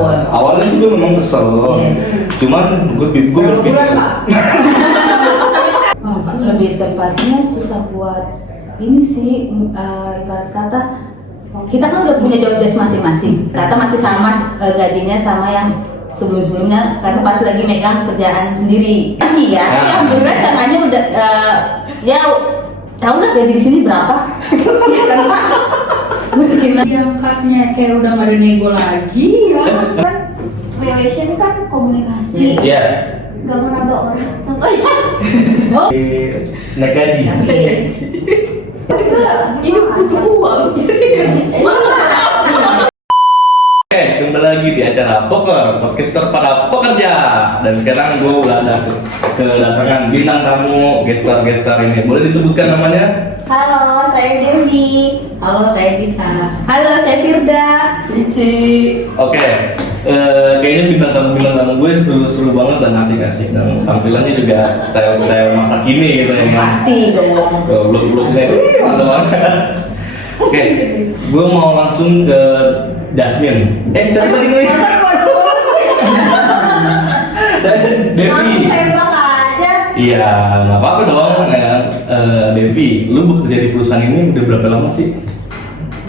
Awalnya sih gue memang kesel, cuman gue berpikir lebih tepatnya susah buat ini sih, ibarat kata kita kan udah punya job desk masing-masing, kata masih sama gajinya sama yang sebelum-sebelumnya karena pas lagi megang kerjaan sendiri lagi ya. Tapi alhamdulillah sangkanya udah ya tahu nggak gaji di sini berapa? Ya kan Pak? Diangkatnya kayak udah nggak ada nego lagi ya. Kan relation kan komunikasi. Iya. Gak mau nambah orang. Contohnya. Naik gaji. Ini butuh uang. Oke, kembali lagi di acara Poker, podcaster para pekerja. Dan sekarang gue udah ada kedatangan bintang tamu, gestar ini. Boleh disebutkan namanya? Halo, saya Dewi. Halo, saya Dita. Halo, saya Firda. Cici. Oke, kayaknya bintang tamu gue seru banget dan asik-asik, dan tampilannya juga style masa kini gitu ya. Pasti dong. Look-looknya mantap banget. Oke, gue mau langsung ke Jasmine. Siapa tadi gue? Devi. Tembak aja. Iya, nggak apa-apa dong. Devi, lu bekerja di perusahaan ini udah berapa lama sih?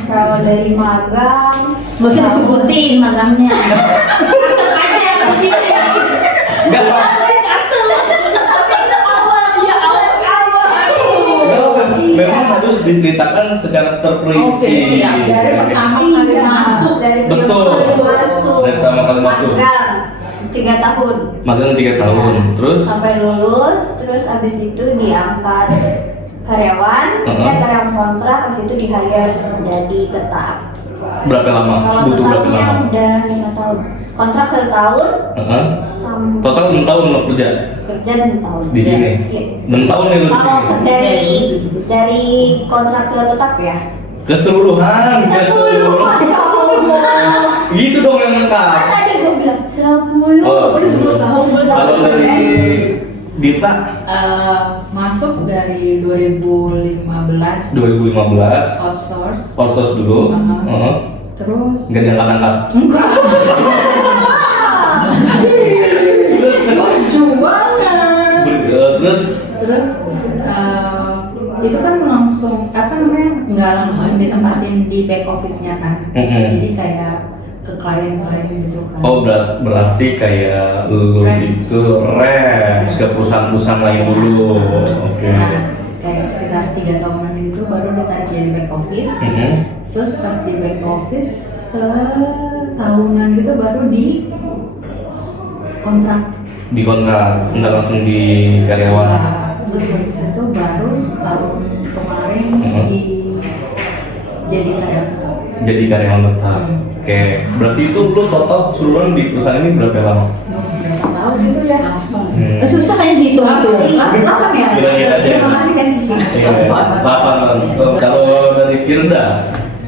Kalau dari magang, Gak usah disebutin magangnya. kartu aja di sini. Enggak. Memang harus diceritakan secara terperinci. Oke, siap. Dari pertama kali masuk. Dari Betul. masuk. Dari pertama kali masuk. Magang 3 tahun. Magang 3 tahun, terus Sampai lulus, terus abis itu diangkat karyawan, karyawan kontrak, abis itu di hire jadi tetap. berapa lama? Kalau Butuh berapa tetapnya lama? udah 5 tahun. Kontrak 1 tahun, sampai Total 6 tahun lo kerja kerja 6 tahun. di sini. Iya. 6 tahun ya lo di Kalau sini. dari kontrak ke tetap ya. Keseluruhan, Masya Allah. Gitu dong yang lengkap. Kan tadi gue bilang 10. Oh, Udah 10 tahun. Kalau dari Dita Masuk dari 2015. 2015 Outsource. outsource dulu. Terus Nggak diangkat-angkat. enggak. Terus Jualan. terus Terus itu kan langsung apa namanya, nggak langsung ditempatin di back office-nya kan. Jadi kayak ke klien-klien gitu kan. oh berarti kayak lu itu reps ke perusahaan-perusahaan lain dulu. Oke. Nah, kayak sekitar 3 tahunan gitu baru ditarik jadi back office. Terus pas di back office tahunan gitu baru di kontrak. Di kontrak, nggak langsung di karyawan. Terus habis itu baru setahun kemarin di jadi karyawan tetap. Jadi karyawan tetap. Oke, berarti itu lu total keseluruhan di perusahaan ini berapa lama? Berapa tahun gitu ya? Susah kayaknya dihitung itu. 8 ya? Kira-kira aja. Terima kasih kan Cici. Iya, 8. Kalau dari Firda,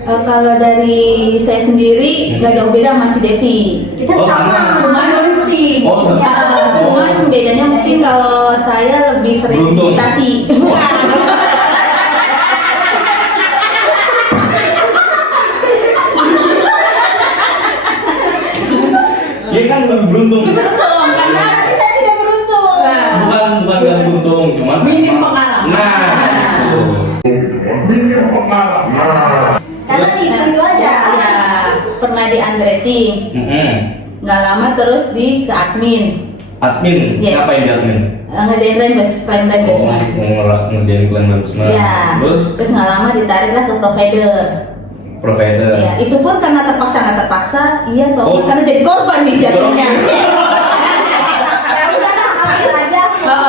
Kalau dari saya sendiri nggak jauh beda masih Devi. Kita Oh, sama. sama. Oh, sama. Ya, cuman bedanya mungkin kalau saya lebih sering Beruntung. meditasi. Bukan. ya kan lebih beruntung. Beruntung karena Saya tidak beruntung. Bukan nggak beruntung, cuma Minim pengalaman. Nah, itu. Karena itu aja. ya, pernah di underwriting, nggak lama terus di ke admin. Admin, Yes. ngapain di admin? Ngerjain klien basement. Ngerjain klien basement. Ya, Terus terus nggak lama ditariklah ke provider. provider. Ya, itu pun karena terpaksa nggak terpaksa, iya toh, Oh. karena jadi korban nih jatuhnya. Ya udah ambil aja.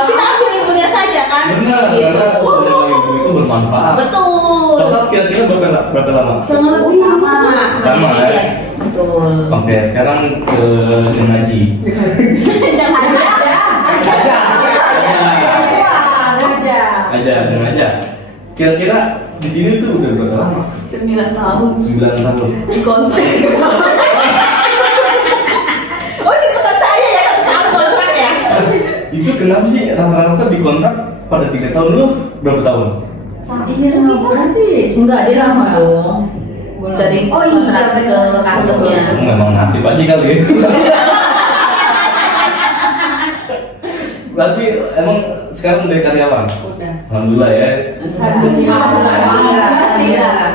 Kita ambil ilmunya saja kan? Benar, Gitu. karena usaha ibu itu bermanfaat. Betul. Total kira-kira berapa lama? Kurang lebih sama. Sama, ya? Yes, betul. Oke, sekarang ke Jenaji. Jangan Aja. Kira-kira di sini tuh udah berapa lama? 9 tahun 9 tahun. di kontrak. Oh, cepetan saya ya 1 tahun kontrak ya. Itu kenapa sih rata-rata di kontrak pada 3 tahun lu berapa tahun? Iya, berarti Enggak, dia lama dong. dari Oh iya, kontrak ke benar. kantornya. Memang nasib aja kali ya. Berarti emang sekarang udah karyawan? Udah. Alhamdulillah ya.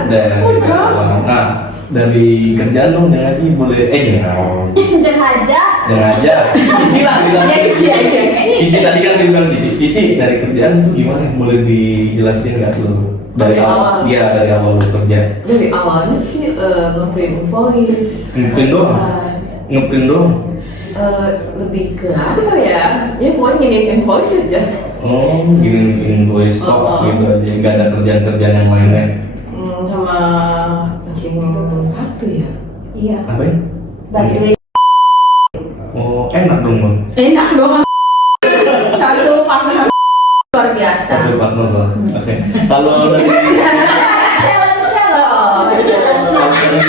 Udah karyawan. Nah, dari kerjaan dong jangan lagi boleh jangan aja. Cici lah bilang. Ya Cici aja. Cici tadi kan dia bilang Cici dari kerjaan itu gimana? Boleh dijelasin nggak lu? Dari Dari awal. Iya dari awal lu kerja. Dari awalnya sih nge-print invoice. Ngeprint doang? Ngeprint doang. Lebih ke apa ya? Ya pokoknya nginin invoice aja. Oh, gini invoice stock Oh. gitu aja. Nggak ada kerjaan-kerjaan yang lainnya. Sama matching kartu ya. Iya. Apa ya? Bantuin. Oh, enak dong bang. Enak dong. Satu partner luar biasa. Satu partner bang. Oke. Kalau dari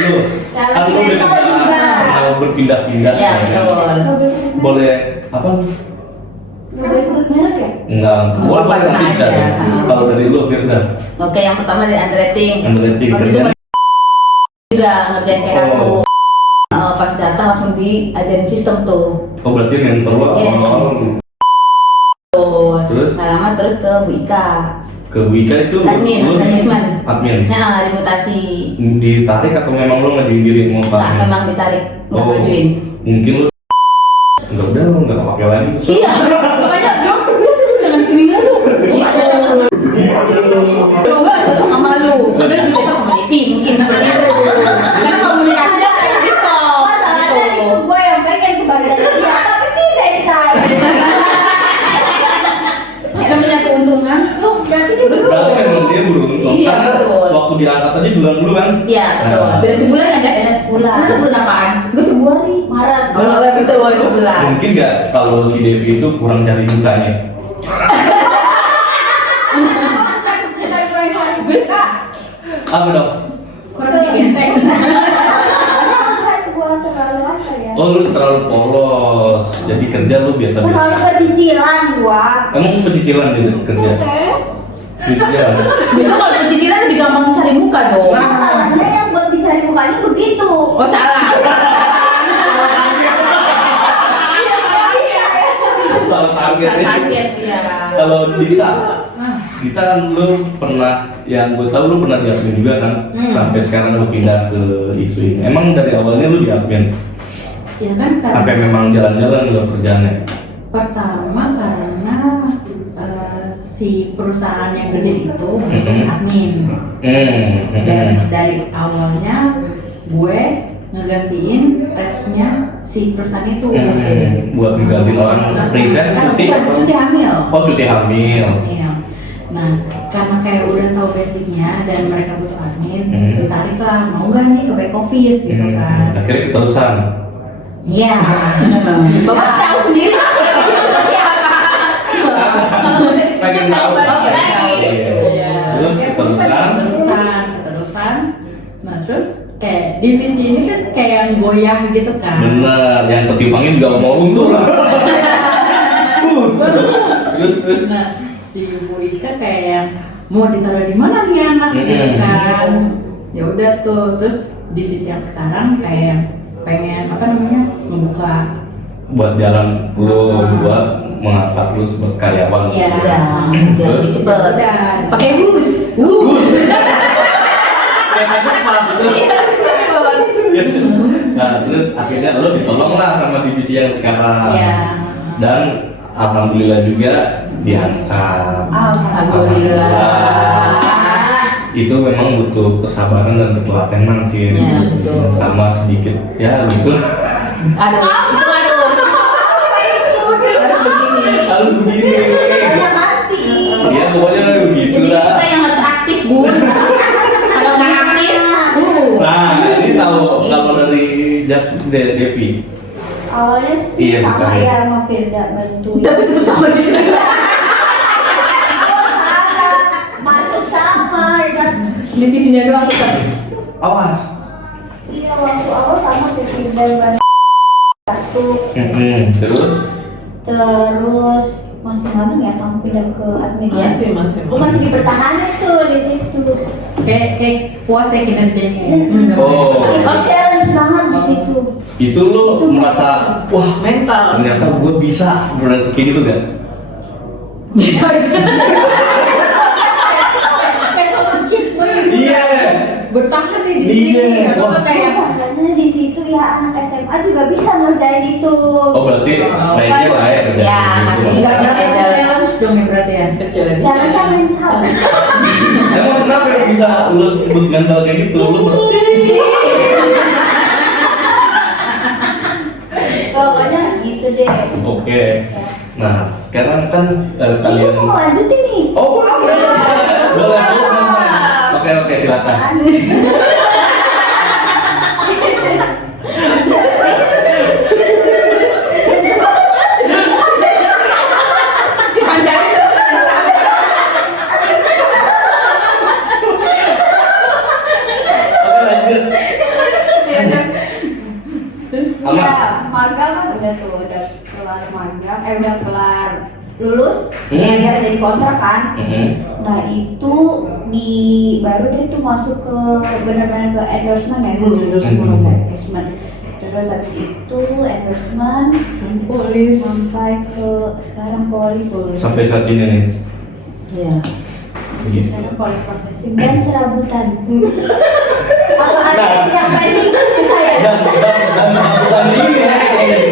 lu, kan lu udah pernah berpindah-pindah. Ya kan? betul. Boleh apa? Nggak boleh sebut merek ya? Enggak, boleh Apa-apa nanti bisa. aja. Kalau dari lu, Firda, Oke, yang pertama dari underwriting. underwriting Waktu itu kerja. juga ngerjain kayak kartu. Oh. Pas datang langsung diajarin sistem tuh. Oh berarti mentor lo. Yes. Terus Nggak lama terus ke Bu Ika. ke Bu Ika itu Admin, lu admin. admin. Nah, dimutasi. Ditarik atau memang lo ngajuin diri mau Nggak, Pak? memang ditarik, nggak Oh. ngajuin. Mungkin lo nggak udah lo nggak kepake lagi. Iya, makanya lu jangan sini mulu. Gitu. Enggak cocok sama lu. Udah lebih cocok sama Devi mungkin seperti itu. Karena komunikasinya kayak gitu. Masalahnya itu gue yang pengen kebagian dia, tapi tidak ditarik. Namanya keuntungan tuh berarti dia Berarti memang dia beruntung Iya, karena betul. waktu diangkat tadi bulan dulu kan. Iya, betul. Nah. Beda sebulan ada Beda sebulan. Lu bulan apaan? Gue Februari, Maret. Oh, enggak itu sebulan. Mungkin nggak kalau si Devi itu kurang cari mukanya. Bukan kurang hari. Bisa. Apa dong? Kurang digesek. Gue terlalu apa ya? Oh lu terlalu polos. Jadi kerja lu biasa-biasa. Terlalu kecicilan gua. Emang pecicilan gitu kerja? Pecicilan. Biasa kalau pecicilan lebih gampang cari muka dong. Masalahnya yang buat dicari mukanya begitu. Oh, salah. Salah target ya. Target ya. Kalau Dita kan lu pernah, yang gue tahu lu pernah di admin juga kan, sampai sekarang lu pindah ke isu ini. Emang dari awalnya lu di admin, Ya kan sampai karena memang jalan-jalan lu kerjaannya. pertama karena si perusahaan yang gede itu butuh Mhm. admin. Dan dari awalnya gue ngegantiin reps-nya si perusahaan itu. Buat menggantiin orang resign cuti bukan, apa? cuti hamil. Oh cuti hamil. Iya. Nah, karena kayak udah tahu basicnya dan mereka butuh admin, ditarik lah, mau nggak nih ke back office gitu kan? Akhirnya keterusan. Iya. Bapak tahu sendiri seperti apa. Pengen tahu. Iya. Terus keterusan. Keterusan. Nah, terus kayak divisi ini kan kayak yang goyang gitu kan? Bener, yang ketimpangin juga mau untung lah. Terus. Nah, si Bu Ika kayak yang mau ditaruh di mana nih anak gitu kan? Ya udah tuh, terus divisi yang sekarang kayak yang pengen apa namanya membuka. Buat jalan lu, buat mengangkat lu sebagai karyawan. Iya. Biar lebih cepet. Udah. Pakai bus. Nah, terus akhirnya lo ditolong lah sama divisi yang sekarang. Iya. Dan alhamdulillah juga diangkat. Alhamdulillah. Itu memang butuh kesabaran dan ketelatenan sih. Iya, betul. Sama sedikit ya gitu. Aduh, itu aduh. Harus begini. Banyak hati. Ya pokoknya begitu Jadi lah. kita yang harus aktif, Bun. Kalau nggak aktif, Nah, ini tahu kalau dari Devi. Awalnya sih Iya, sama bukan. ya sama Firda bantu. tapi tetap sama di sini. Masuk sama ya kan. Divisinya doang tetap. Awas. Iya waktu awal sama Firda bantu. Satu. Terus Terus masih mana ya kamu pindah ke admin? Masih. Oh masih dipertahankan tuh di situ. kayak puas ya kinerjanya. Oh. Itu challenge banget di situ. Itu lo merasa wah Mental. ternyata gue bisa berasa kayak gitu kan? Bisa aja. Kayak sama achievement gitu. Iya. Bertahan nih di sini. Iya. Atau tuh kayak Sebenarnya di situ ya anak SMA juga bisa ngerjain itu. Oh berarti naiknya lah ya kerja. Ya, masih bisa. nggak challenge dong ya berarti ya. Jangan sampai mental. Emang kenapa ya bisa lu sebut mental kayak gitu? Lu Pokoknya gitu deh. Oke. Nah sekarang kan Ini kalian. mau lanjutin nih. Oh boleh. Boleh. Oke silakan. Oke lanjut. Aman. Iya, magang kan udah tuh, udah kelar magang, udah kelar lulus, ya jadi kontrak kan. Nah itu baru deh tuh masuk ke benar-benar ke endorsement ya, endorsement. Terus habis itu endorsement, Polis. sampai ke sekarang polis. Sampai saat ini nih. Iya. Sekarang polis processing dan serabutan. Apa ada yang pending ke saya? Dan serabutan ini ya.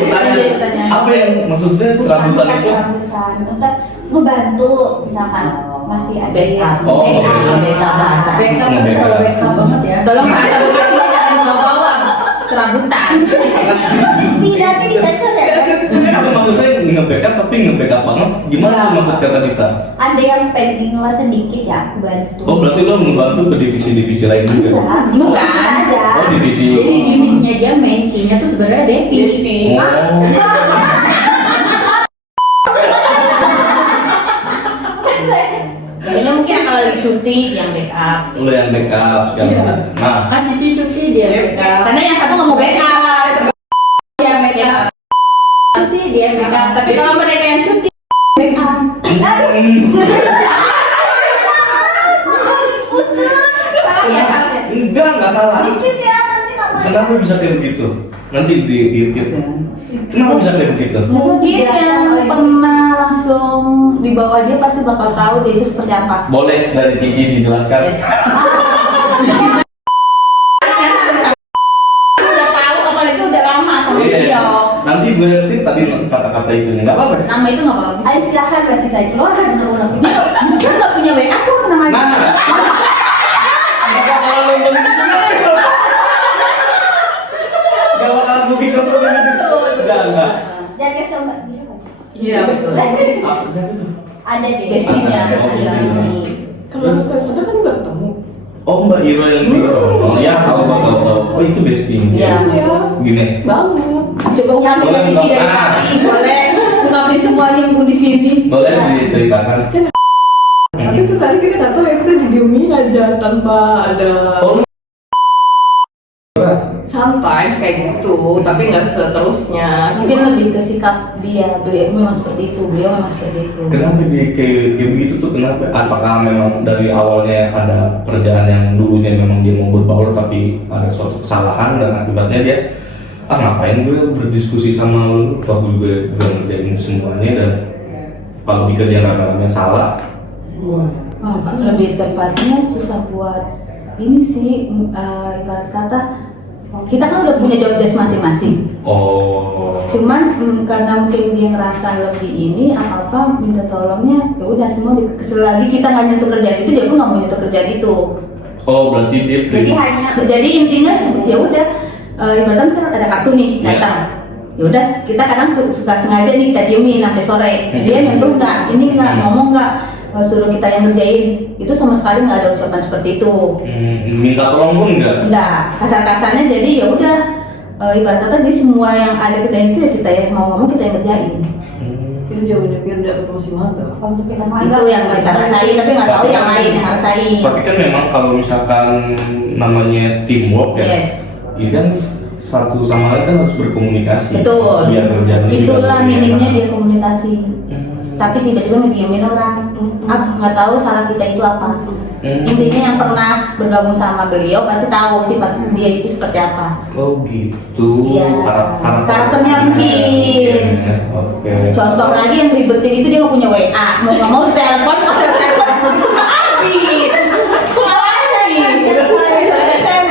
Pertanyaan. Apa yang maksudnya serabutan Bukan itu? serabutan, maksudnya ngebantu misalkan masih ada yang Oh, backup bahasa. Backup itu terlalu backup banget ya. Tolong bahasa Bekasinya jangan bawa-bawa. Serabutan. tidak nanti disensor ya. Itu maksudnya nge-backup tapi nge-backup banget. Gimana tuh maksud kata kita? Ada yang pending lah sedikit ya aku bantu. Oh berarti lo membantu ke divisi-divisi lain juga? Enggak, Bukan. aja. Oh divisi. Jadi divisinya dia main-nya tuh sebenarnya Depi. Oh. Kayaknya mungkin kalau lagi cuti yang backup. Lo yang backup segala Iya. macam. Nah, Kan Cici cuti dia backup. Karena yang satu nggak mau backup. Dia backup. Cuti dia backup. Tapi kalau mereka yang cuti backup. Salah ya, salah ya. enggak salah. Dikit ya nanti namanya. Kenapa bisa kayak begitu? Nanti di tip. Kenapa bisa kayak begitu? Mungkin yang pernah langsung di bawah dia pasti bakal tahu dia itu seperti apa. Boleh dari Kiki dijelaskan? Yes. Udah tahu apalagi udah lama sama Iya. dia. Nanti berarti tadi kata-kata itu nggak apa-apa. Nama itu nggak apa-apa. Ayo silakan buat sisa keluar dan ulang punya. Dia nggak punya WA aku namanya. Nah, nggak bakal nonton itu. Nggak bakal bukit nonton itu. Enggak. Jangan kasih obat dia Pak. Iya betul. Apa siapa itu? Ada deh. Bestinya. Bestinya. Kalau aku ke sana kan nggak ketemu. Oh Mbak Ira yang oh ya tahu. Oh itu bestie. Iya. Gini. Banget. Coba ungkapin Boleh, Cici dari Mbak. tadi, boleh ungkapin semuanya yang di sini. Boleh diceritakan? Tapi tuh tadi kita nggak tahu ya, kita didiemin aja tanpa ada Oh, sometimes kayak gitu, tapi nggak seterusnya. Mungkin lebih ke sikap dia, beliau memang seperti itu, beliau memang seperti itu. kenapa dia kayak begitu tuh? Kenapa? Apakah memang dari awalnya ada pekerjaan yang dulunya memang dia mau berbaur tapi ada suatu kesalahan dan akibatnya dia ngapain gue berdiskusi sama lu waktu gue ngerjain semuanya dan kalau bikin dia rame-rame salah. Wah, lebih tepatnya susah buat ini sih, ibarat kata kita kan udah punya job desk masing-masing. Oh. Cuman karena mungkin dia ngerasa lebih ini apa minta tolongnya, ya udah semua selagi kita nggak nyentuh kerjaan itu, dia pun nggak mau nyentuh kerjaan itu. Oh berarti dia Jadi hanya Jadi intinya seperti ya udah, ibaratnya misalnya ada kartu nih datang, ya udah kita kadang suka sengaja nih kita diemin sampai sore. Dia nyentuh nggak, ini nggak ngomong nggak, suruh kita yang ngerjain, itu sama sekali nggak ada ucapan seperti itu. minta tolong pun enggak? Enggak, kasar-kasarnya jadi ya udah, ibarat kata di semua yang ada kerjaan itu ya kita yang mau ngomong kita yang kerjain. Itu jawabannya Firda atau masih magang. untuk kita Itu yang kita rasain, tapi nggak tahu yang lain yang rasain. Tapi kan memang kalau misalkan namanya teamwork ya, Yes. ini kan satu sama lain kan harus berkomunikasi. Betul. Biar kerjaan ini Itulah bisa minimnya berjalan. dia komunikasi. tapi tiba-tiba ngediemin orang. Nggak tahu salah kita itu apa. Intinya yang pernah bergabung sama beliau pasti tahu sifat dia itu seperti apa. Oh gitu. Iya. Karakternya mungkin. Oke. Contoh lagi yang ribetin itu dia nggak punya WA, mau nggak mau telepon, kasih telepon, suka habis.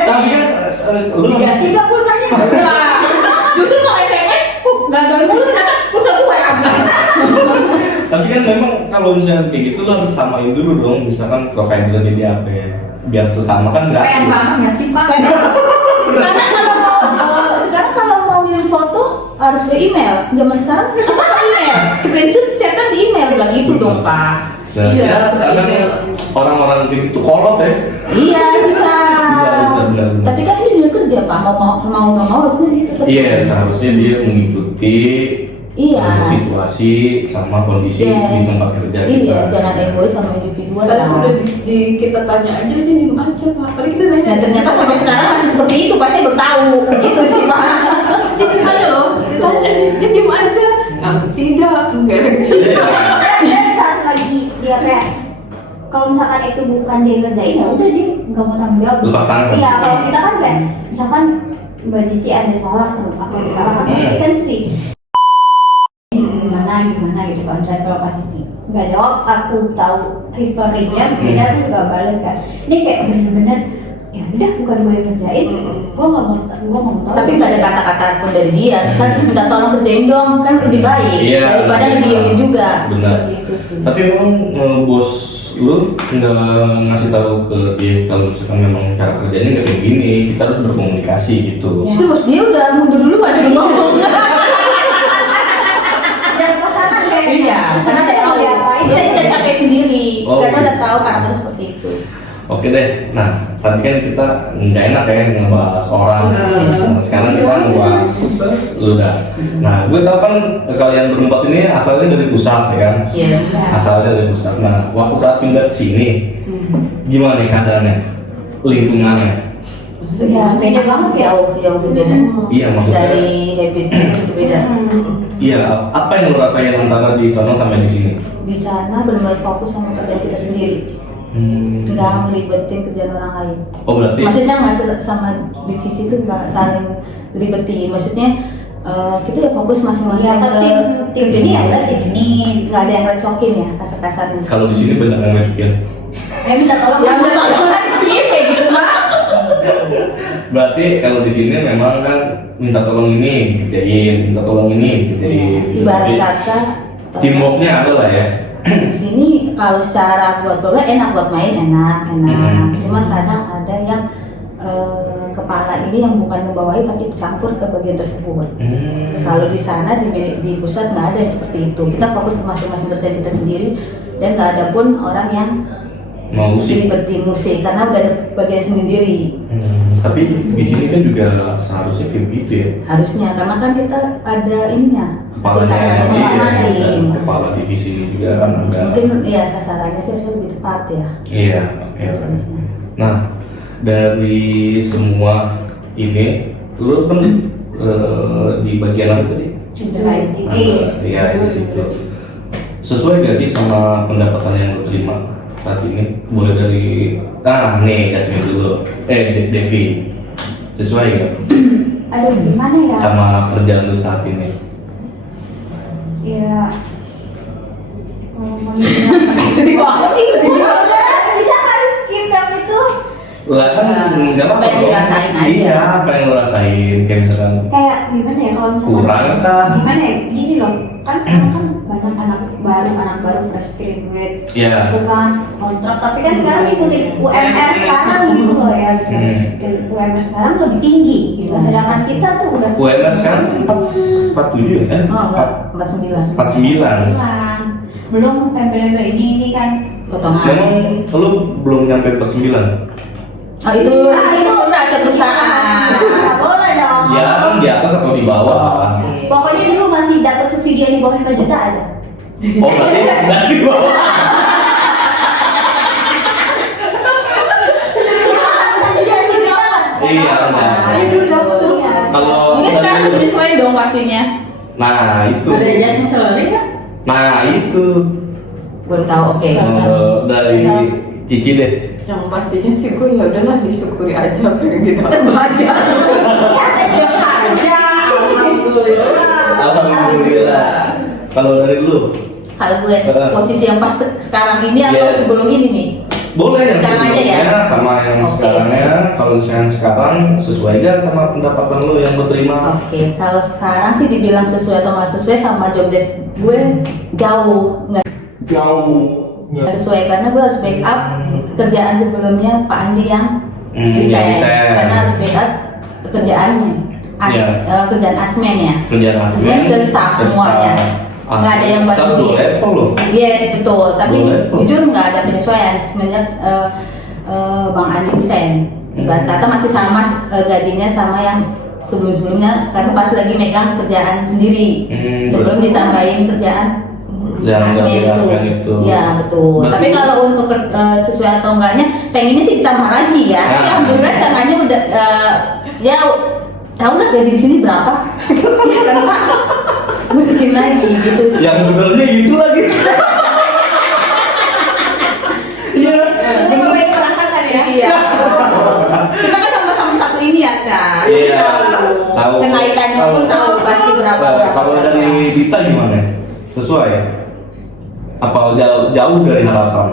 Tapi kan lu Diganti nggak pulsanya? Justru mau SMS, kok gagal mulu ternyata pulsa gue habis. tapi kan memang kalau misalnya kayak gitu lo harus samain dulu dong, misalkan providernya di HP biar sesama kan nggak. Pengen banget nggak sih Pak? Sekarang kalau mau ngirim foto harus by email. Zaman sekarang apa email? Screenshot cetan di email nggak gitu dong Pak. Iya, karena orang-orang kayak gitu kolot ya. Iya susah. Bisa benar. Tapi kan ini dia kerja Pak, mau harusnya dia tetap. Iya, seharusnya dia mengikuti situasi sama kondisi di tempat kerja kita. Iya, jangan egois sama individual. Kadang udah kita tanya aja dia diem aja Pak. Padahal kita nanya. Dan ternyata sampai sekarang masih seperti itu, pasti bertahu. Gitu sih Pak. Dia ada loh, ditanya dia diem aja. Tidak, enggak gitu. Dan satu lagi dia kayak kalau misalkan itu bukan dia ngerjain ya udah dia nggak mau tanggung jawab. Lepas tangan. Iya, kalau kita kan kayak misalkan Mbak Cici ada salah atau ada salah kan pasti kan sih gimana gitu kan. Misalnya kalau Kak Cici nggak jawab, aku tahu historinya, biasanya aku suka balas kan. Ini kayak bener-bener ya udah bukan gue yang kerjain, gue nggak mau tahu. Tapi nggak ada kata-kata pun dari dia. Misalnya minta tolong kerjain dong, kan lebih baik Iya. daripada ngediemin juga. Benar. Seperti itu sih. Tapi memang bos lu nggak ngasih tahu ke dia kalau misalkan memang cara kerjanya nggak kayak gini, kita harus berkomunikasi gitu. Justru bos dia udah mundur dulu masih belum ngomong. Dan pasangan kayak Iya, karena udah tahu. Dia udah capek sendiri, Oh, karena udah gitu. tahu karakter seperti itu. Oke deh, nah tadi kan kita nggak enak ya ngebahas orang. Nah, sekarang kita ngebahas lu dah. Nah, gue tau kan kalian berempat ini asalnya dari pusat ya kan? Yes. Asalnya dari pusat. Nah, waktu saat pindah ke sini, gimana nih keadaannya? Lingkungannya? ya beda banget ya. Jauh berbeda. Iya maksudnya. Dari habitnya berbeda. Iya, apa yang lu rasain antara di sana sampai di sini? Di sana benar-benar fokus sama kerjaan kita sendiri, nggak ngeribetin kerjaan orang lain. Oh berarti? Maksudnya nggak sama divisi itu nggak saling ribetin. Maksudnya kita ya fokus masing-masing Ya, ke tim ini ya udah tim ini. nggak ada yang recokin ya kasar-kasarnya. Kalau di sini banyak yang ngejepit. Minta tolong. Yang udah tolong skip kayak gitu Pak. Berarti kalau di sini memang kan minta tolong ini dikerjain, minta tolong ini dikerjain. Ibarat Tapi kata teamworknya ada lah ya. di sini kalau secara buat bola enak, buat main enak. Cuma kadang ada yang kepala ini yang bukan membawahi tapi campur ke bagian tersebut. Kalau di sana di pusat nggak ada yang seperti itu. Kita fokus ke masing-masing kerjaan kita sendiri dan nggak ada pun orang yang Mau musik. ribet musik karena udah ada bagian sendiri. Tapi di sini kan juga seharusnya kayak begitu ya. Harusnya karena kan kita ada ininya Kepalanya tingkatan masing-masing. dan kepala divisi juga kan ada. Mungkin ya sasarannya sih harusnya lebih tepat ya. Iya, oke. Nah, dari semua ini, lu kan di bagian apa tadi? Iya, di situ. Sesuai gak sih sama pendapatan yang lu terima saat ini? Mulai dari nih kasih dulu. Devi, sesuai gak Aduh gimana ya? sama kerjaan lu saat ini? Ya. Sedih banget sih. Bisa kan skip yang itu? Lah kan nggak Apa yang dirasain aja. Iya, apa yang lu rasain? Kayak misalkan Kayak gimana ya kalau misalnya kurang kah? gimana ya? Gini loh, kan sekarang kan banyak anak baru fresh graduate Iya. itu kan kontrak, tapi kan sekarang ikutin UMR sekarang gitu loh ya gitu. Dan UMR sekarang lebih tinggi gitu, sedangkan kita tuh udah UMR sekarang 47 ya? Oh enggak, 49. 49. belum embel-embel ini kan. Potongan. Memang lu belum nyampe 49? Oh itu rahasia perusahaan. Nggak boleh dong. Ya kan di atas atau di bawah? Pokoknya dulu masih dapat subsidi di bawah 5 juta aja. Oh berarti dari bawah. Iya, enggak. Mungkin sekarang penyesuaian dong pastinya. Nah itu. Ada adjustment salary nggak? Nah itu Baru tahu, oke. dari Cici deh. Yang pastinya sih gue ya udahlah disyukuri aja apa yang didapat. Aja Alhamdulillah. Kalau dari lu? Kalau gue posisi yang pas sekarang ini atau Iya. sebelum ini nih? Boleh yang Sekarang aja ya? sebelumnya sama yang Oke. sekarangnya. Kalau misalnya sekarang sesuai aja sama pendapatan lu yang lu terima. Oke, kalau sekarang sih dibilang sesuai atau nggak sesuai sama job desk gue jauh nggak sesuai karena gue harus backup kerjaan sebelumnya Pak Andi yang yang resign resign. karena harus backup kerjaannya Iya. kerjaan asmen ya. Kerjaan Asmen ke staff semuanya. Nggak ada yang Staff bantuin. dua level loh. Yes betul, tapi Boleh. jujur nggak ada penyesuaian semenjak Bang Andi resign. Ibarat kata masih sama gajinya sama yang sebelum-sebelumnya karena pas lagi megang kerjaan sendiri sebelum ditambahin kerjaan Yang asmen dari itu. asmen itu. Ya betul. Berarti- Tapi kalau untuk sesuai atau enggaknya, pengennya sih ditambah lagi ya. Tapi Ah. alhamdulillah setengahnya udah ya tahu lah gaji di sini berapa? Iya kan Pak? Gue bikin lagi gitu sih. Yang benernya gitu lagi. Iya. Ini apa yang merasakan ya? Iya. Kita kan sama-sama satu ini ya kan. Iya. Tahu. Tahu. Kenaikannya pun tahu pasti berapa. Kalau dari Dita gimana? Sesuai ya? Apa jauh dari harapan?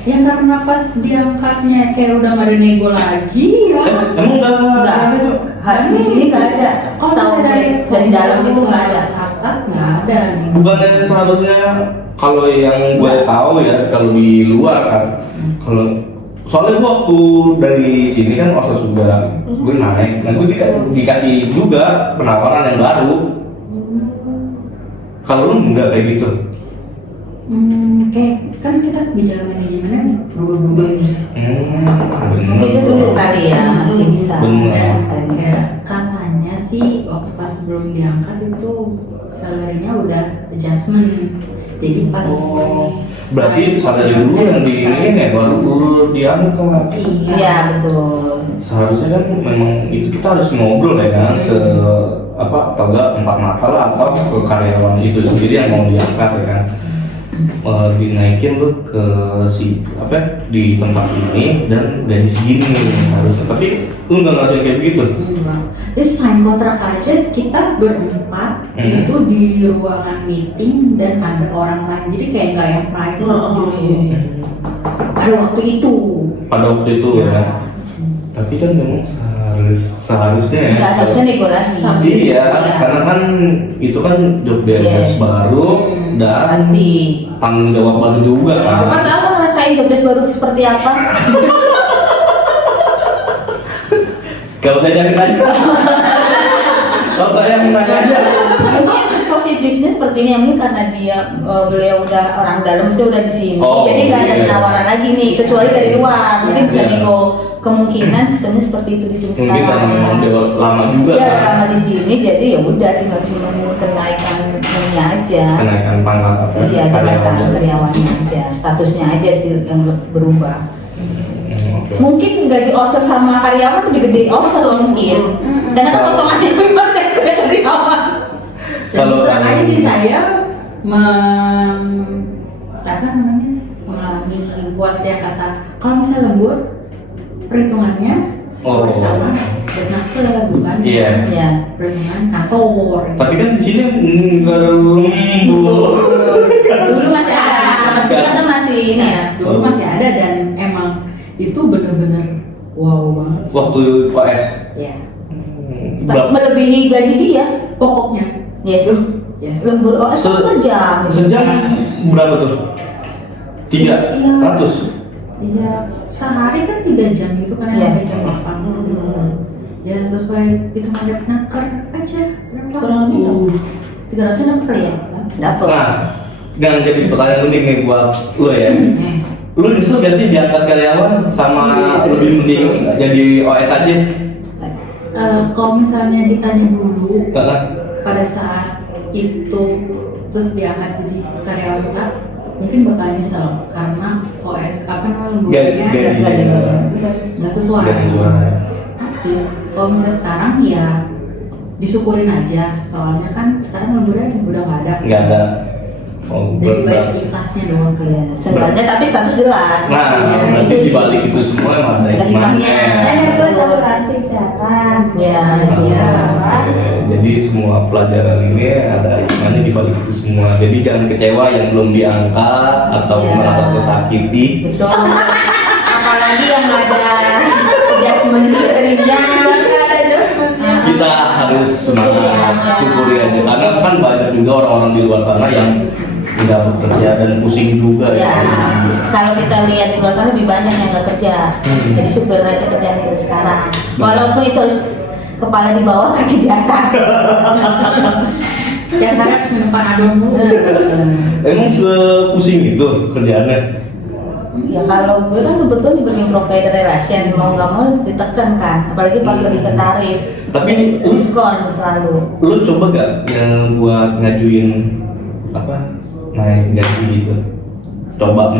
Ya karena pas diangkatnya kayak udah gak ada nego lagi ya. Emang Enggak, di sini nggak ada. Kalau Setahu misalnya gue, dari dalam itu nggak ada. Harta nggak ada nih. Bukannya seharusnya kalau yang gue tahu ya kalau di luar kan kalau soalnya gue waktu dari sini kan osos juga gue naik, nah gue dikasih juga penawaran yang baru. Kalau lu enggak kayak gitu? Kayak kan kita kebijakan manajemennya berubah-ubah nih. Mungkin itu dulu kali ya masih bisa. Bener. Dan kayak katanya sih waktu pas sebelum diangkat itu salary-nya udah adjustment. Jadi pas Berarti salary dulu yang di ini ya baru diangkat. Iya betul. Seharusnya kan memang itu kita harus ngobrol ya kan atau enggak empat mata lah atau ke karyawan itu sendiri yang mau diangkat ya kan. Dinaikin lu ke di tempat ini dan gaji segini harusnya, tapi lu nggak ngerasain kayak begitu. Jadi sign kontrak aja kita berempat itu di ruangan meeting dan ada orang lain, jadi kayak nggak yang private gitu. Pada waktu itu. Pada waktu itu ya. Tapi kan memang seharusnya ya. Nggak harusnya nego lagi. Iya, karena kan itu kan job desk Yes. baru dan Pasti. tanggung jawab baru juga kan. Bapak tahu kan ngerasain job desk baru seperti apa? Kalau saya jadi tanya, kalau saya yang nanya aja. Mungkin positifnya seperti ini, mungkin karena beliau udah orang dalam, mesti udah di sini, Oh, jadi nggak ada iya. penawaran lagi nih, kecuali dari luar. Mungkin bisa Iya. nego kemungkinan sistemnya seperti itu di sini Mungkin sekarang. karena memang dia lama juga Iya, kan. lama di sini, jadi ya udah tinggal cuma kenaikan ininya aja. Kenaikan pangkat apa? Iya, jabatan karyawannya aja, statusnya aja sih yang berubah. Oke. Mungkin gaji outsource sama karyawan tuh gede outsource mungkin, karena kan potongannya memang dari karyawan. Dan Kalau bisa aja kalian- sih saya mengalami buat yang kata kalau misalnya lembur perhitungannya sesuai Oh. sama benaker bukan Iya. Ya. perhitungan kantor. Tapi kan di sini nggak ada lembur. Dulu masih ada, Mas Bisa kan masih ini ya. Dulu masih ada dan emang itu bener-bener wow banget sih. Waktu KS Ya berapa? Melebihi gaji dia. pokoknya Yes. yes. Lembur OS per jam. Sejam berapa tuh? 300. Iya, sehari kan 3 jam gitu kan Iya. yang 3 jam 8 gitu. Ya sesuai hitungan dari penaker aja berapa? Kurang lebih 300 kali ya. Dapat. Nah, yang jadi pertanyaan unik nih buat lo ya. Lu nyesel gak sih diangkat karyawan sama lebih mending jadi OS aja? Kalau misalnya ditanya dulu Heeh. pada saat itu terus diangkat jadi karyawan tetap, mungkin bakal nyesel karena OS apa namanya lemburnya nggak sesuai. Gak sesuai. Tapi kalau misalnya sekarang ya disyukurin aja, soalnya kan sekarang lemburnya udah nggak ada. Nggak ada. Oh, Jadi baris ikhlasnya doang. Ya, seenggaknya tapi status jelas. Nah, Ya, nanti itu di sih. balik itu semua emang ada Ada hikmahnya. Dan yang kedua asuransi kesehatan. Ya, Iya. Jadi semua pelajaran ini ada hikmahnya di balik itu semua. Jadi jangan kecewa yang belum diangkat atau Iya. merasa tersakiti. Betul. Apalagi yang ada adjustment setelahnya. Kita harus semangat, syukuri aja. Karena kan banyak juga orang-orang di luar sana yang tidak bekerja dan pusing juga Ya, ya. kalau kita lihat di luar sana lebih banyak yang nggak kerja. Jadi syukur aja kerjaan kita sekarang. Walaupun itu harus kepala di bawah, kaki di atas. Yang harus minum panadol mulu. Emang sepusing itu kerjaannya? Ya kalau gue kan kebetulan di bagian provider relation, mau nggak mau ditekan kan, apalagi pas lebih ke tarif. Tapi Diskon selalu. lu coba gak yang buat ngajuin apa naik gaji gitu? Mencoba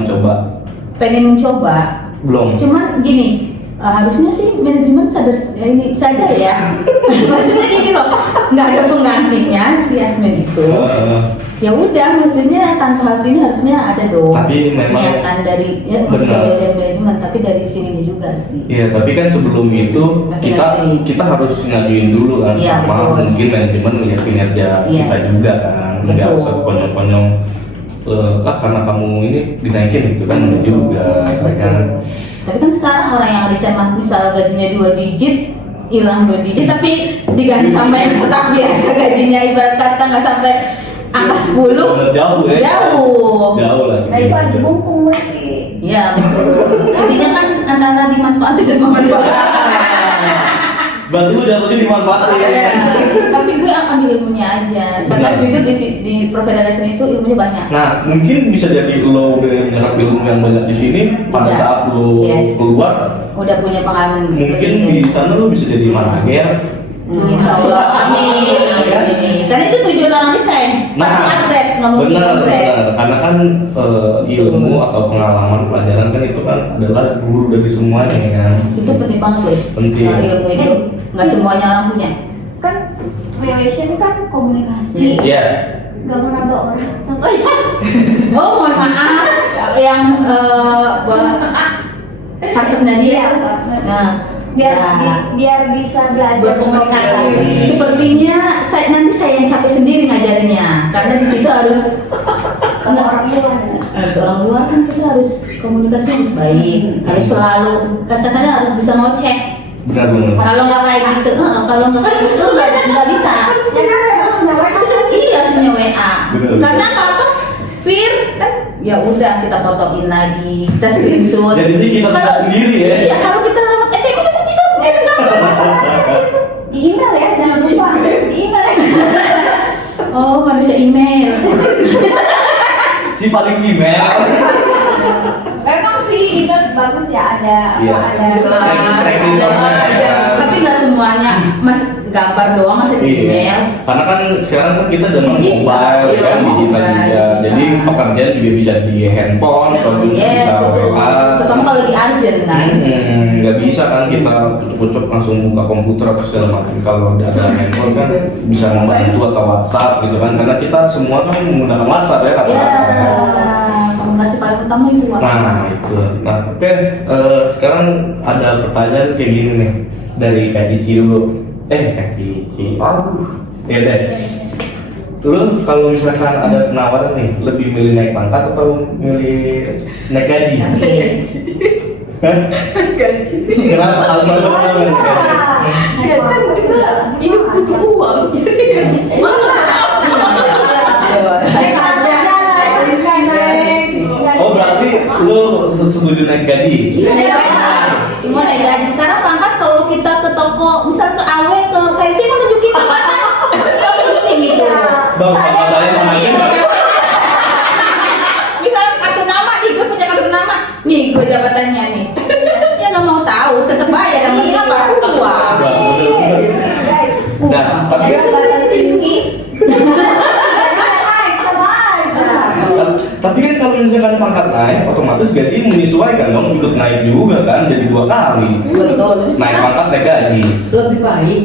Pengen mencoba, belum? cuman gini, harusnya sih manajemen sadar ya. Maksudnya gini loh, nggak ada penggantinya si Asmen itu. Ya udah, maksudnya tanpa harus ini harusnya ada dong. Tapi memang- niatan dari ya Benar. maksudnya dari manajemen, tapi dari sini juga sih. Iya, tapi kan sebelum itu Pasti kita nanti. kita harus ngajuin dulu kan Iya, sama betul. mungkin manajemen melihat kinerja kita Yes. juga kan, nggak Betul. sekonyong-konyong karena kamu ini dinaikin gitu kan enggak juga kan. Tapi kan sekarang orang yang resign misal gajinya 2 digit, hilang 2 digit, tapi diganti sama yang staf biasa gajinya ibarat kata nggak sampai angka 10. Jauh ya. Jauh lah sih. Nah itu aja mumpung berarti. Iya betul. Intinya kan antara dimanfaati sama manfaat. Berarti lu jatuhnya dimanfaatin ya. Iya. Tapi gue ambil ilmunya aja. Karena Benar. jujur di provider lesson itu ilmunya banyak. Nah, mungkin bisa jadi lo udah menyerap ilmu yang banyak di sini pada Bisa. saat lo Yes. keluar, Udah punya pengalaman. mungkin lebih. di sana lo bisa jadi manajer. Insya Allah, amin. Amin. Karena itu tujuan orang desain. Pasti upgrade, nggak mungkin benar, upgrade. benar. Karena kan ilmu atau pengalaman pelajaran kan itu kan adalah guru dari semuanya kan. Itu penting banget loh. Penting. Nah, ilmu itu nggak semuanya orang punya. Kan relation kan komunikasi. Iya. Gak menambah orang. Contohnya. Oh mohon maaf yang buat partnernya dia. Iya, partner. Nah, biar nah. biar bisa belajar Berkomunikasi. Sepertinya nanti saya yang capek sendiri ngajarinnya karena di situ harus sama orang luar. harus orang luar kan kita harus komunikasi harus baik, harus selalu kasarnya harus bisa ngoceh. Benar. Kalau nggak kayak gitu, kalau nggak kayak gitu nggak bisa. Iya harus punya WA. Benar. Karena apa? Fir kan ya udah kita fotoin lagi, kita screenshot. Jadi kita sudah Kalau- sendiri ya. Iya kalau kita lewat SMS itu bisa sendiri kan? Di email ya, jangan lupa. Di email ya. Oh manusia email. Si paling email. Memang sih email bagus ya, ada Iya. ada Tracking ya. Tapi nggak semuanya mas gambar doang masih di email. Iya. Karena kan sekarang kan kita dengan Digital. mobile Iya, kan digital mobile. juga. Jadi pekerjaan juga bisa di handphone, kalau juga Yes, bisa betul. WA. Terutama kalau lagi urgent kan. Nggak bisa kan kita kucuk-kucuk langsung buka komputer atau segala macam. Kalau ada handphone kan bisa membantu atau WhatsApp gitu kan. Karena kita semua kan menggunakan WhatsApp ya Ya, kata-kata. komunikasi paling utama itu WhatsApp. Nah itu. Nah oke, sekarang ada pertanyaan kayak gini nih dari Kak Cici dulu. Kak Cici. Ya deh. Lu kalau misalkan ada penawaran nih, lebih milih naik pangkat atau milih naik gaji? Hah? Gaji. Kenapa? Alasan lu kenapa naik gaji? Ya kan kita ini butuh uang. Jadi Oh berarti lu setuju naik gaji? Naik gaji. Semua naik gaji. Sekarang pangkat kalau kita ke toko, misal ke AW, ke KFC mau nunjukin pangkatan. Tapi penting gitu. Bang, pangkat saya pangkatnya Misal kartu nama nih, gue punya kartu nama. Nih, gue jabatannya nih. Ya nggak mau tahu, tetep aja. Yang penting apa? Uang. Nah, tapi tapi kan kalau misalkan pangkat naik, otomatis gaji menyesuaikan dong, ikut naik juga kan, jadi 2 kali. Betul. Naik pangkat naik gaji. Lebih baik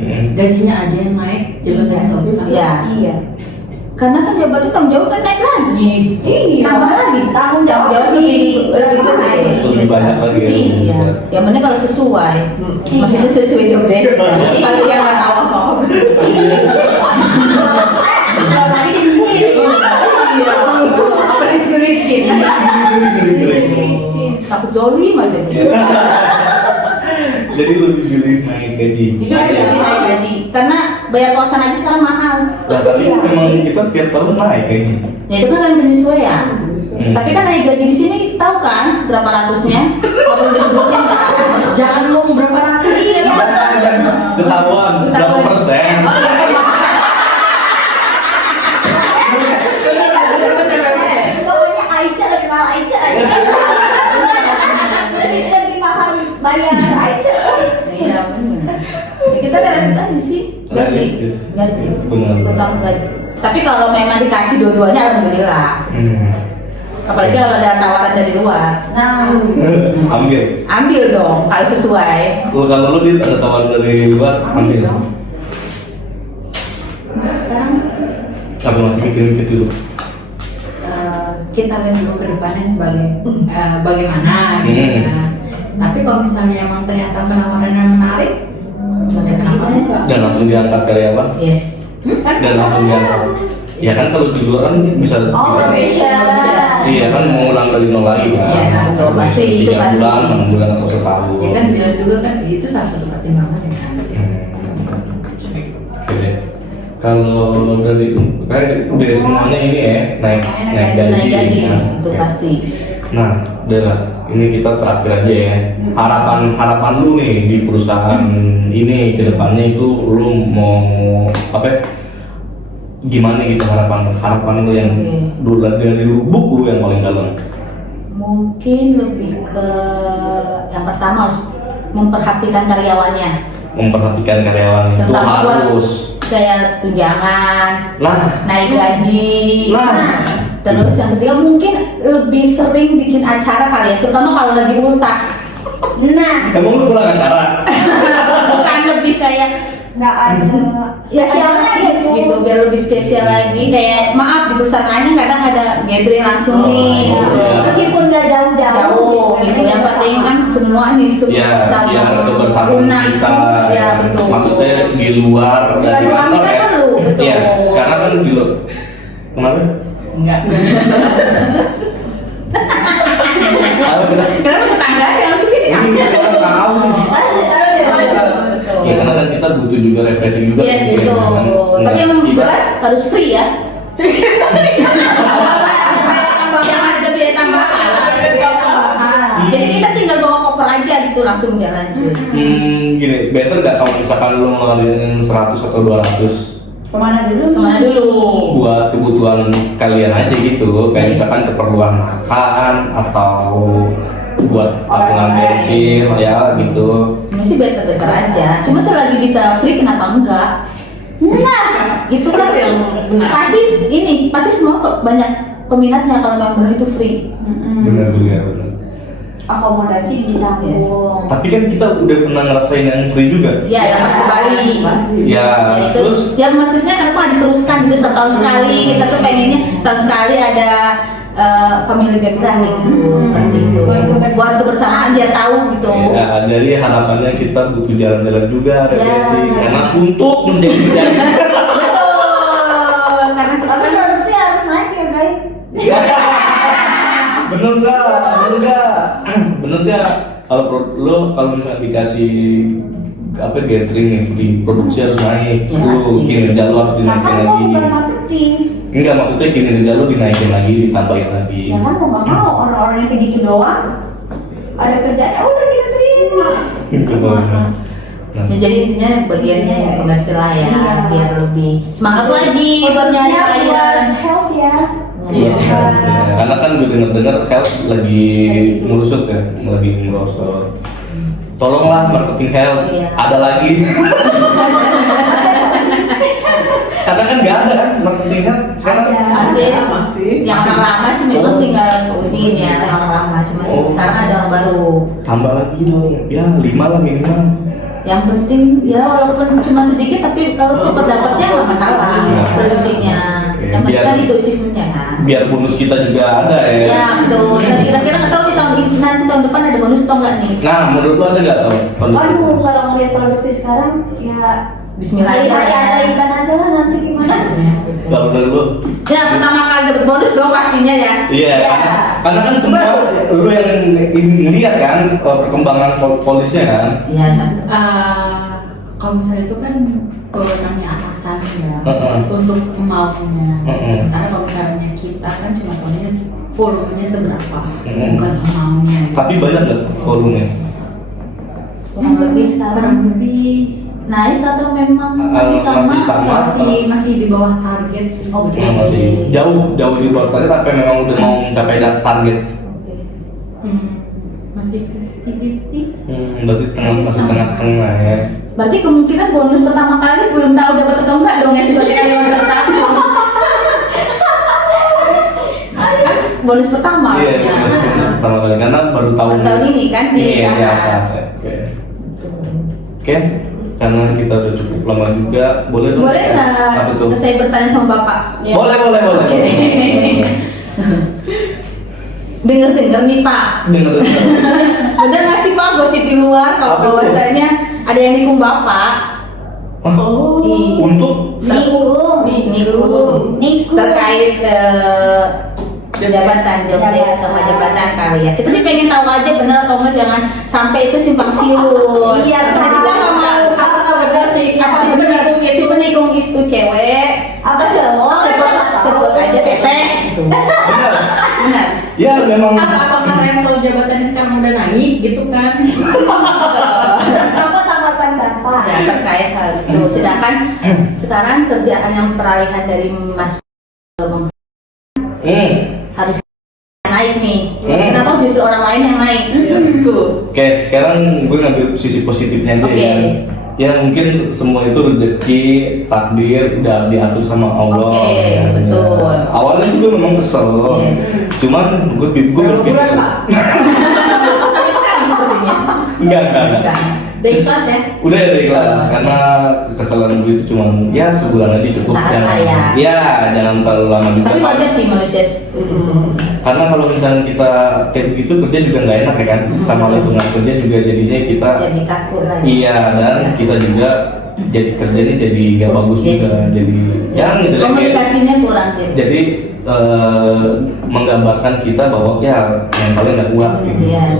Hmm. gajinya aja yang naik, jabatannya nggak usah. Iya. Iya. Karena kan jabatan tanggung jawab kan naik lagi. Iya. Tambah lagi. Tanggung jawab lebih gede. Lebih banyak lagi ya. Iya. Yang penting kalau sesuai. Maksudnya sesuai job desk. Kalau yang nggak tahu apa-apa. Kalau tadi dijinjirin. Iya. Apa dijurikin? Takut zolim aja. Jadi lebih pilih naik gaji. Jujur lebih naik gaji. Karena bayar kosan aja sekarang mahal. Nah, tapi memang kita tiap tahun naik gaji. Ya itu kan penyesuaian. Tapi kan naik gaji di sini tahu kan berapa ratusnya? Kalau perlu disebutin kan? Jangan ngomong berapa ratus. Iya. Ketahuan berapa persen? Pokoknya Aica lebih mahal Aica. Lebih mahal bayar Aica. Iya benar. Ya, kita realistis aja sih gaji, Realistis. gaji, Benar. terutama gaji. Tapi kalau memang dikasih dua-duanya alhamdulillah. Apalagi kalau ada tawaran dari luar, Nah, ambil dong kalau sesuai. Kalau lu dia ada tawaran dari luar, ambil. Untuk sekarang Tapi masih mikir-mikir dulu. kita lihat dulu ke depannya sebagai bagaimana gitu ya. Tapi kalau misalnya emang ternyata penawarannya menarik, ya kenapa enggak? Dan langsung diangkat karyawan. Yes. Dan langsung diangkat. Ya kan kalau di luar kan bisa probation. Iya kan mengulang dari nol lagi kan. Yes, betul. Pasti, itu 3 pasti. bulan, 6 bulan atau setahun. Ya kan bilang juga kan itu salah satu pertimbangan ya kan. Oke deh. Kalau dari dari semuanya ini ya naik gaji. Naik gaji, Nah, itu oke. pasti. Nah, Dela, ini kita terakhir aja ya. Harapan lu nih di perusahaan ini ke depannya itu lu mau apa? Ya, gimana gitu harapan lu yang dulu dari lubuk lu yang paling dalam? Mungkin lebih ke yang pertama harus memperhatikan karyawannya. Memperhatikan karyawan itu Terutama buat harus. kayak tunjangan, Nah, naik gaji. Nah. Terus yang ketiga mungkin lebih sering bikin acara kali ya, terutama kalau lagi ultah. Nah, emang lu kurang acara? Bukan lebih kayak nggak ada spesialnya gitu, biar lebih spesial lagi. Kayak maaf di perusahaan lain kadang ada gathering langsung nih. Oh, Gitu. iya. Meskipun nggak jauh-jauh Jauh gitu. Yang penting kan semua nih semua Ya, sama biar kebersamaan guna kita. itu, ya betul. Maksudnya di luar dari Silaturahmi kantor kan ya. perlu, betul. Iya, karena kan di luar. Kenapa? Enggak. Apa kita? Kenapa tetangga aja harus sih? Ini kita tahu. Ya karena kan kita butuh juga refreshing juga. Yes gitu, itu. kan. Tapi Enggak, yang kita- jelas harus free ya. Jangan ada biaya tambahan. Jadi kita tinggal bawa koper aja gitu langsung jalan cuy. Gini, better gak kalau misalkan lu ngeluarin 100 atau 200 Kemana dulu? Kemana dulu? buat kebutuhan kalian aja gitu, kayak misalkan keperluan makan atau buat tabungan bensin ya gitu. Ini sih better aja. Cuma selagi bisa free kenapa enggak? Nah, Itu kan yang pasti ini pasti semua banyak peminatnya kalau memang itu free. Benar juga, benar. akomodasi ditanggung. Tapi kan kita udah pernah ngerasain yang free juga. Ya yang pas ke Bali. Ya, Ya, itu terus ya maksudnya kenapa diteruskan gitu setahun sekali kita tuh pengennya setahun sekali ada family gathering gitu seperti itu buat kebersamaan biar tahu gitu. ya, jadi harapannya kita butuh jalan-jalan juga refreshing Ya. karena suntuk menjadi Betul karena kita Tapi kan produksi harus naik ya guys. bener nggak kalau lo kalau misalnya dikasih apa gathering nih free produksi harus naik Ya, tuh pasti. kinerja lo harus Nah dinaikin kan gua lagi bukan marketing. enggak maksudnya kinerja lo dinaikin lagi ditambahin lagi Ya kan mau nggak mau orang-orang yang segitu doang ada kerjaan ya udah kita terima. gitu nah, ya, jadi intinya bagiannya ya penghasilan ya Iya. biar lebih semangat lagi buat nyari Khususnya klien. buat health ya. iya, Iya. karena kan gue dengar health lagi merusut ya lagi merosot tolonglah marketing health Iya. ada lagi karena kan nggak ada kan marketing health sekarang Ada. masih yang orang lama sih memang tinggal ujiin ya yang orang lama cuma Oh. sekarang ada yang baru tambah lagi dong ya 5 lah minimal. yang penting ya walaupun cuma sedikit tapi kalau cepat dapatnya nggak masalah Iya. produksinya Oke. yang biar kan itu achievementnya kan. biar bonus kita juga ada ya. Ya betul. Dan kira-kira nggak tahu di tahun ini nanti tahun depan ada bonus atau enggak nih? Nah, menurut lo ada nggak tau? Waduh, kalau ngeliat produksi sekarang ya Bismillah aja ya ya. ikan aja lah nanti gimana. Kalau dari lo? Ya pertama kali dapat bonus dong pastinya ya. Iya, Iya. karena kan semua lu yang ngeliat kan perkembangan polisnya kan. Iya satu. Kalau misalnya itu kan kewenangannya atasan ya Heeh. untuk maunya. Heeh. Sementara kalau misalnya kita kan cuma maunya volumenya seberapa, Heeh. bukan maunya. Tapi banyak nggak volumenya? Kurang lebih sekarang Kurang lebih naik atau memang masih sama? Masih sama. masih di bawah target sih. Oke. Yang masih jauh di bawah target, tapi memang udah mau mencapai target. Oke. Masih 50-50. Berarti masih tengah-tengah ya. Berarti kemungkinan bonus pertama kali belum tahu dapat atau enggak dong ya sebagai karyawan tetap. Bonus pertama Iya, maksudnya. bonus pertama kali karena baru tahun Tahun ini kan Iya, diangkat. diangkat. Oke, karena kita udah cukup lama juga, boleh dong? Boleh Apa tuh? nggak saya bertanya sama bapak? Ya. Boleh. Dengar nih Pak. Dengar. Udah nggak sih Pak gosip di luar kalau Apa tuh? bahwasanya ada yang nikung bapak? Oh. Iya. Untuk Nikung terkait jabatan jobdesk sama jabatan kali ya. Kita sih pengen tahu aja bener atau enggak, jangan sampai itu simpang siur. Iya, Karena kita nggak mau Apa benar sih? apa benar si penikung itu cewek, Apa cowok? sebut aja Pepe gitu. benar. Benar. Ya memang. Apakah level jabatannya sekarang udah naik gitu kan? Terus apa tanggapan bapak? Ya, terkait hal itu. Sedangkan sekarang kerjaan yang peralihan dari Mas harus naik nih. Kenapa justru orang lain yang naik? Tuh. Oke, sekarang gue ngambil sisi positifnya aja Oke. ya. Ya mungkin semua itu rezeki, takdir udah diatur sama Allah. Oke, Ya, betul. ya. Awalnya sih gue memang kesel, Yes. cuman gue berpikir Bulan Pak. Sampai sekarang sepertinya. enggak. Enggak. Udah ikhlas ya? Udah ya ikhlas, karena kekesalan gue itu cuma ya sebulan aja cukup. Saat lah ya. Ya, jangan terlalu lama juga. Tapi wajar sih manusia itu. Karena kalau misalnya kita kayak begitu kerja juga nggak enak ya kan, sama lingkungan kerja juga jadinya kita Jadi kaku lah. Ya. iya, dan kita juga jadi kerjanya jadi nggak bagus Yes. juga, jadi jangan gitu ya. Komunikasinya kurang gitu. Jadi menggambarkan kita bahwa ya yang paling nggak kuat gitu. Yes.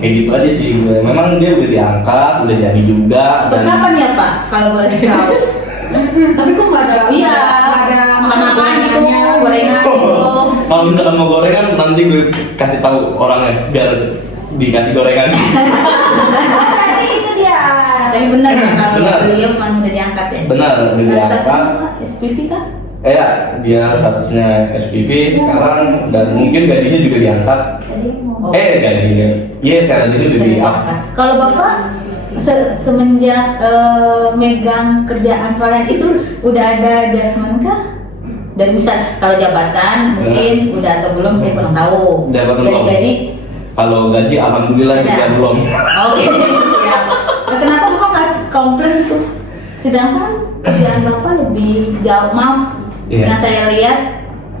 Kayak gitu aja sih gue. Memang dia udah diangkat, udah jadi juga. Kapan ya Pak? Kalau boleh tahu. Tapi kok nggak ada? Iya. Nggak ada Makan gitu, gorengan gitu. Kalau misalkan mau gorengan nanti gue kasih tahu orangnya biar dikasih gorengan. Tadi itu dia. Tapi benar ya kalau Benar. beliau memang udah diangkat ya. Benar, udah diangkat. Statusnya SPV kan? Ya, dia statusnya SPV sekarang dan mungkin gajinya juga diangkat. Jadi mau. Gajinya. Iya, sekarang ini udah Bisa diangkat. diangkat. Kalau Bapak semenjak megang kerjaan kalian itu udah ada adjustment kah? Dari misal kalau jabatan mungkin udah atau belum saya kurang tahu. Jabatan Dari belum. gaji. Kalau gaji alhamdulillah Ada. juga belum. Oke, siap. Nah, kenapa Bapak nggak komplain tuh? Sedangkan kerjaan Bapak lebih jauh, maaf, Iya. yang saya lihat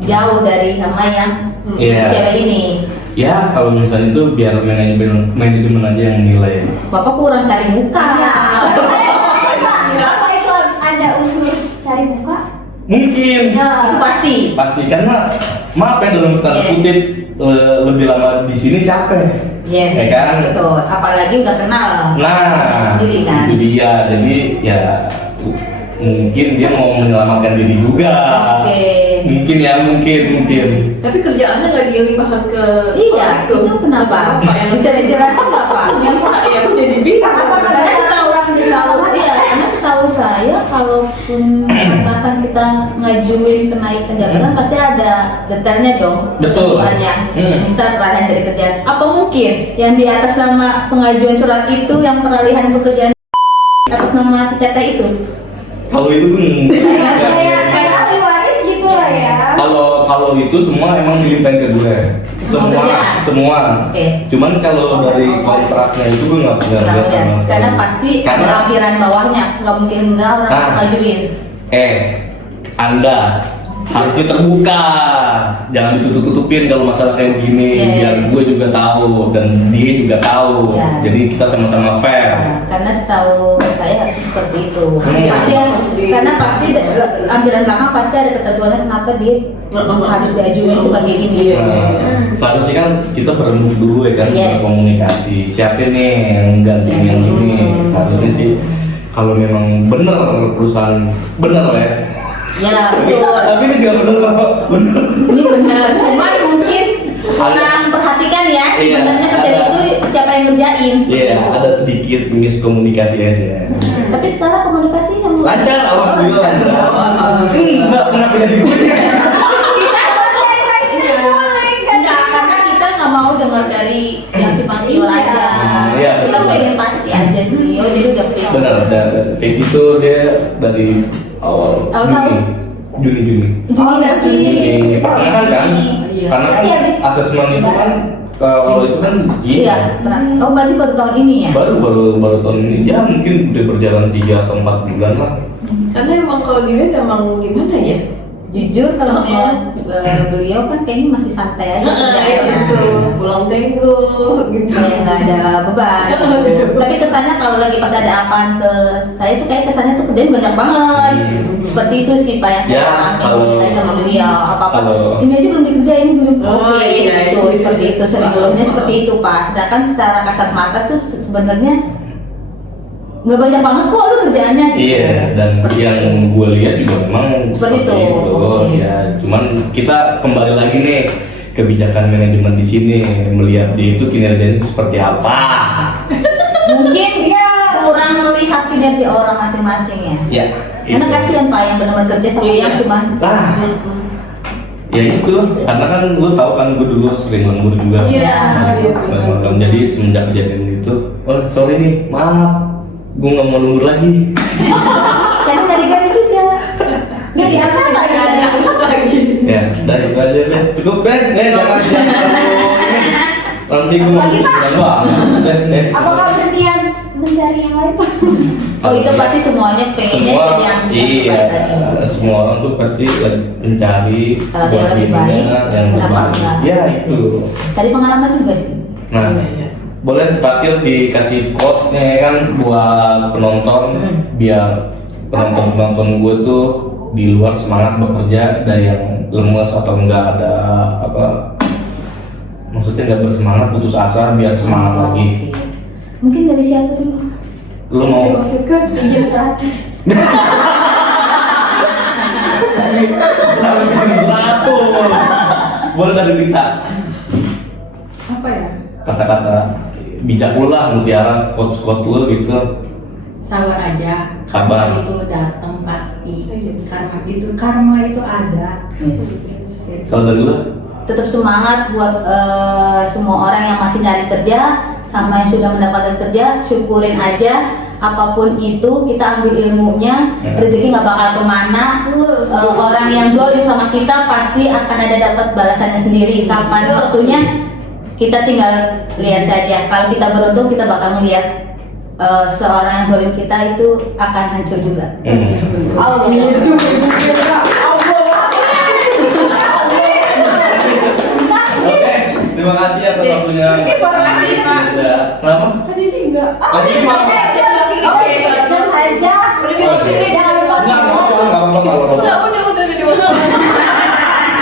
jauh dari sama yang Iya. cewek ini. Ya, kalau misalnya itu biar manajemen aja yang nilai. Bapak kurang cari muka. Bapak itu ada unsur cari muka? Mungkin. Itu Ya. pasti. Pasti karena maaf ya dalam tanda Yes. kutip lebih lama di sini siapa ya? Yes, Ya kan? betul. Apalagi udah kenal Nah, sendiri kan. itu dia. Jadi ya mungkin dia mau menyelamatkan diri juga. Oke. Mungkin ya, mungkin. Tapi kerjaannya nggak dilimpahkan ke Iya, itu kenapa? Bapak yang Bisa dijelasin nggak Pak? bisa ya aku jadi bingung. Karena setahu saya kalaupun atasan kita ngajuin kenaikan jabatan pasti ada detailnya dong. Betul. Ketentuannya. Misal peralihan dari kerjaan. Apa mungkin yang di atas nama pengajuan surat itu yang peralihan pekerjaan atas nama si teteh itu? Kalau itu pun Kayak ahli waris gitu lah ya. kalau itu semua emang dilimpahin ke gue. Semua kerjaan? Semua. Oke. Cuman kalau dari kontraknya itu gue nggak pernah lihat sama sekali. Karena pasti ada Karena lampiran bawahnya, nggak mungkin nggak orang Nah. ngajuin. Anda harusnya terbuka, jangan ditutup-tutupin kalau masalah kayak gini, Yes. biar gue juga tahu dan dia juga tahu, Yes. jadi kita sama-sama fair. Karena setahu saya harus seperti itu. Hmm. Pasti karena pasti ambilan belakang pasti ada ketentuannya kenapa dia harus diajuin sebagai ini. Nah, seharusnya kan kita berembuk dulu ya kan, Yes. berkomunikasi. Siapa nih yang gantiin yang ini? Seharusnya sih kalau memang bener perusahaan bener ya. Ya Tapi, betul. tapi ini juga bener kok, bener. Ini benar. Cuman mungkin kurang perhatikan ya. Iya, Sebenarnya kerjaan ada. itu siapa yang ngerjain? seperti Iya, itu. ada sedikit miskomunikasi aja. Tapi sekarang komunikasi yang Lancar, alhamdulillah lancar. Enggak pernah pindah di gue. Enggak, karena kita nggak mau dengar dari yang si Pasio aja. Iya, Kita betul. pengen pasti aja sih. Oh jadi udah fix. Benar, dan fix itu dia dari awal Awal Juni. Juni nanti. Juni pertengahan kan? Iya. Karena kan Iya, habis. asesmen itu kan kalau itu kan gini. Iya. benar. Oh berarti baru tahun ini ya? Baru tahun ini ya mungkin udah berjalan 3 atau 4 bulan lah. Karena emang kalau dilihat emang gimana ya? Jujur kalau ngeliat beliau kan kayaknya masih santai aja. Iya betul, pulang tenggo gitu. Kayak nggak ada beban. Tapi kesannya kalau lagi pas ada apaan ke saya tuh kayak kesannya tuh kerjaan banyak banget. Seperti itu sih Pak yang saya Ya, alami kalau- komunikasi sama beliau. Apa-apa. kalau- Ini aja belum dikerjain belum. Oh, Oke, iya, itu iya. seperti itu. Sering ngeluhnya seperti itu Pak. Sedangkan secara kasat mata tuh sebenarnya nggak banyak banget kok lu kerjaannya. Gitu. Iya, dan yang gue lihat juga memang Seperti itu. Oke. Ya, cuman kita kembali lagi nih kebijakan manajemen di sini melihat dia itu kinerjanya seperti apa. Mungkin kurang melihat kinerja orang masing-masing ya. Ya, Karena itu. kasihan Pak yang benar-benar kerja sama Iya. yang cuman Ah. Ya itu, karena kan gue tahu kan gue dulu sering lembur juga. Iya, iya, Malam-malam. Jadi semenjak kejadian itu, oh sorry nih, maaf, gue nggak mau lembur lagi. karena nggak digaji juga. Nggak diangkat lagi. Ya, dari itu aja deh. Cukup deh, jangan ini. Nanti gue mau Lagi, Pak? bilang deh. Apakah berniat mencari yang lain, Pak? Oh itu pasti semuanya pengennya Semua, jadi yang iya, terbaik lagi. semua orang tuh pasti mencari Kalau dia lebih dirinya baik, yang kenapa terbaik. enggak? Ya itu. Cari pengalaman juga sih. Nah, boleh terakhir dikasih quote-nya ya kan buat penonton biar penonton gue tuh di luar semangat bekerja, ada yang lemes atau enggak ada apa, maksudnya nggak bersemangat, putus asa, biar semangat lagi. Oke. Mungkin dari siapa dulu? Lu mau Waktu kan Pinjam 100. boleh dari kita Apa ya? kata-kata bijak lu lah, mutiara quotes lu gitu. Sabar aja. Sabar. Karma itu datang pasti. Karma itu ada. Kalau dari lu? Tetap semangat buat semua orang yang masih nyari kerja sama yang sudah mendapatkan kerja, syukurin aja. Apapun itu kita ambil ilmunya, rezeki nggak bakal kemana. Orang yang zolim sama kita pasti akan ada dapat balasannya sendiri. Kapan waktunya kita tinggal lihat saja. Kalau kita beruntung kita bakal melihat seorang yang zolim kita itu akan hancur juga. Allah. Oke, terima kasih atas waktunya. Terima kasih, Pak. Ya, kenapa? Oke, Oke, jam aja. Jangan lupa Enggak apa-apa kalau udah di mana?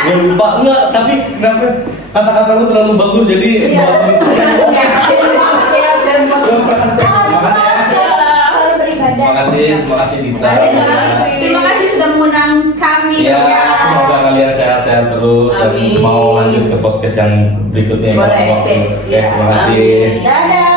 gue lupa enggak, tapi kenapa kata-kata lu terlalu bagus jadi Selalu beribadah. terima kasih Dita. Terima kasih sudah mengundang kami. Ya, semoga kalian sehat-sehat terus dan Amin. mau lanjut ke podcast yang berikutnya. Boleh, Oke, sip. terima kasih. Dadah.